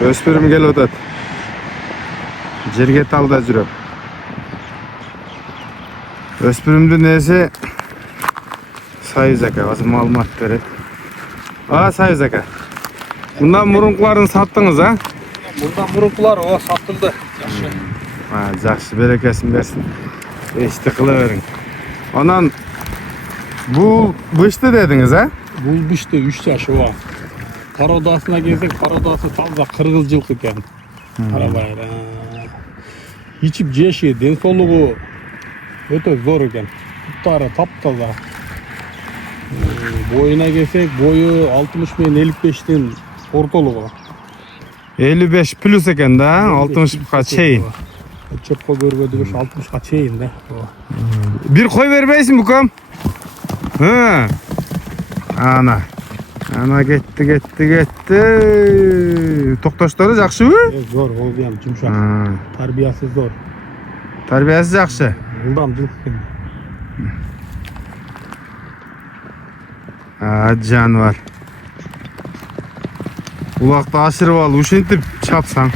Өспүрүм келип атат. Жерге талда жүрөм. Өспүрүмдүн эси Союз ака, азыр маалымат берет. Союз ака. Мындан мурункуларын саттыңыз, а? Bundan murunkular satıldı. Yaxşı. Жақсы, берекесин берсин. Эшти кыла бериң. Анан бул бышты дедиңиз, а? Bul bişti 3 yaşı var. Parodasına gezdik, parodası fazla 40 yıllık ekan. Arabayla. İçip jeşi, den soluğu öte zor ekan. Tutarı taptaza. Boyuna gelsek, boyu 60 men 55'tin ortalığı. 55 plus ekan da, 60ga чейин. Çöpke görgödügüş 60'ga çeyin de. Bir koy vermeysin bu kam. Hı. Ana gitti. Toqtaşları жақшыбы? Zor, o bir yumuşak. Tarbiyası zor. Tarbiyası жақшы. Yıldan yıl. Жануар. Улақты ашырып ал, ушентип чапсаң.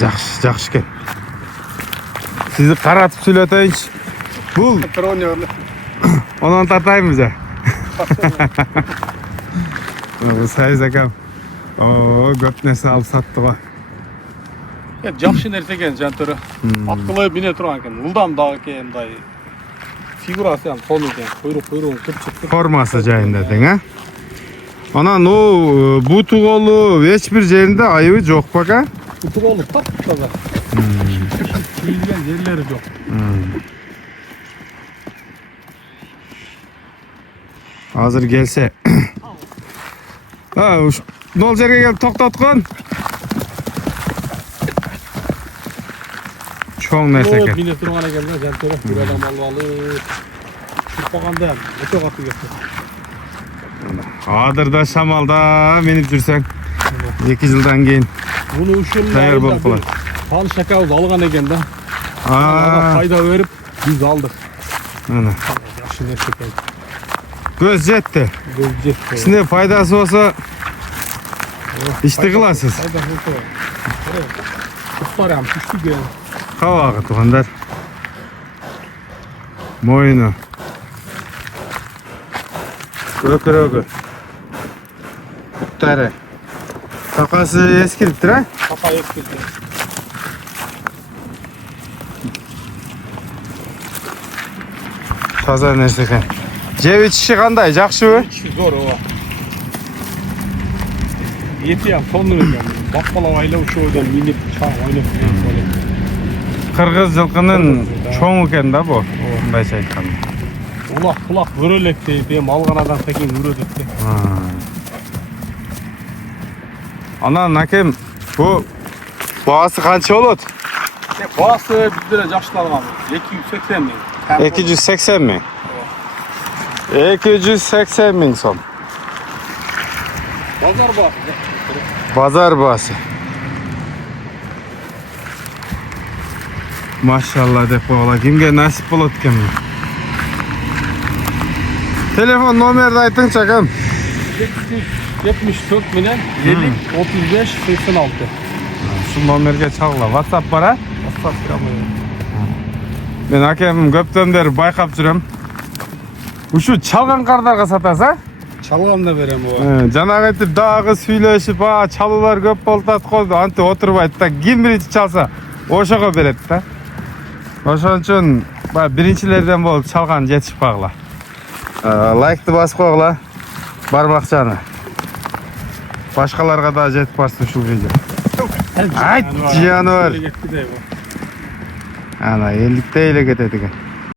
Жақшы екен. Сізді қаратып сөйлетейінші. Бұл онан тартаймыз ja. Союз акам. Көп нәрсе алып сатты ғой. Жақшы нәрсе екен жантөрі. Аткылы бине тұрған екен. Ұлдам дағы екен, фигурасы соны екен. Құйрығын күпчіп. Формасы жайында дең, а? Анан буту қолу ешбір жерінде айыбы жоқ па ка? Буту қолу тап-таза. Киілген жерлері жоқ. Азыр келсе. Нол жерге келіп тоқтатқан. Çoğun neyse ki. Mine тұрған екен да, жантөрі. Bir adam алып. Шұрпағанда өте қатты кетті. Адырда шамалда меніп жүрсең. 2 жылдан кейін. Bunu 3 yılın Tayar ayında болып қалады. Hal şakavuz algan eken da. Fayda verip biz aldık. Ana. Yaxşı nerse eкен. Göz жетті. Göz жетті. İçinde faydası olsa işti kılasız. Faydası olsa. Kutlar hem piştik yani. Hava tuğanlar. Moynu. Ökür. Kutları. Kakası eskiliptir ha? Kafa eskildi. Taza nerse ekan. Jeb içişi qanday, жақшыбы? İçi zor o. Yeti hem sonunu eкен. Bakkala ayla şu oydan minip çağ oynayıp böyle. Qırgız жылқының çoğu ekan da bu. Bunday aytqanda. Kulak vörelek deyip hem algan adam tekin vöredikti. Anan akem bu bağısı qancha болады? Bağısı bizlere жақшылалған 280 min. 280 min. 280 min so'm. Bazar bağısı. Bazar bağısı. Maşallah dep qo'yinglar. Kimga nasib bo'ladi ekan bu? Telefon nomerini ayting akam. 74 bilen 50 35 86. Şu nomerga chaqla. WhatsApp bor a? WhatsApp kiramayı. Men akam ko'pdan beri bayqab juram. Uşu çalgan qardarga satasiz a? Çalgam da verem o. Janagı aytib dagı süylöşüp, çalılar köp boltat qo'ydi. Anti o'tirib aytdi. Kim birinchi çalsa, o'shaga beradi da. Oşon üçün birinchilerden bo'lib çalgan yetişip qag'lar. Like'ni basıp qo'yinglar. Barmoqchani. Başqalarga da жетip barsin şu video. Ayt, Januar. Ana 50'te ile ketedi ekan.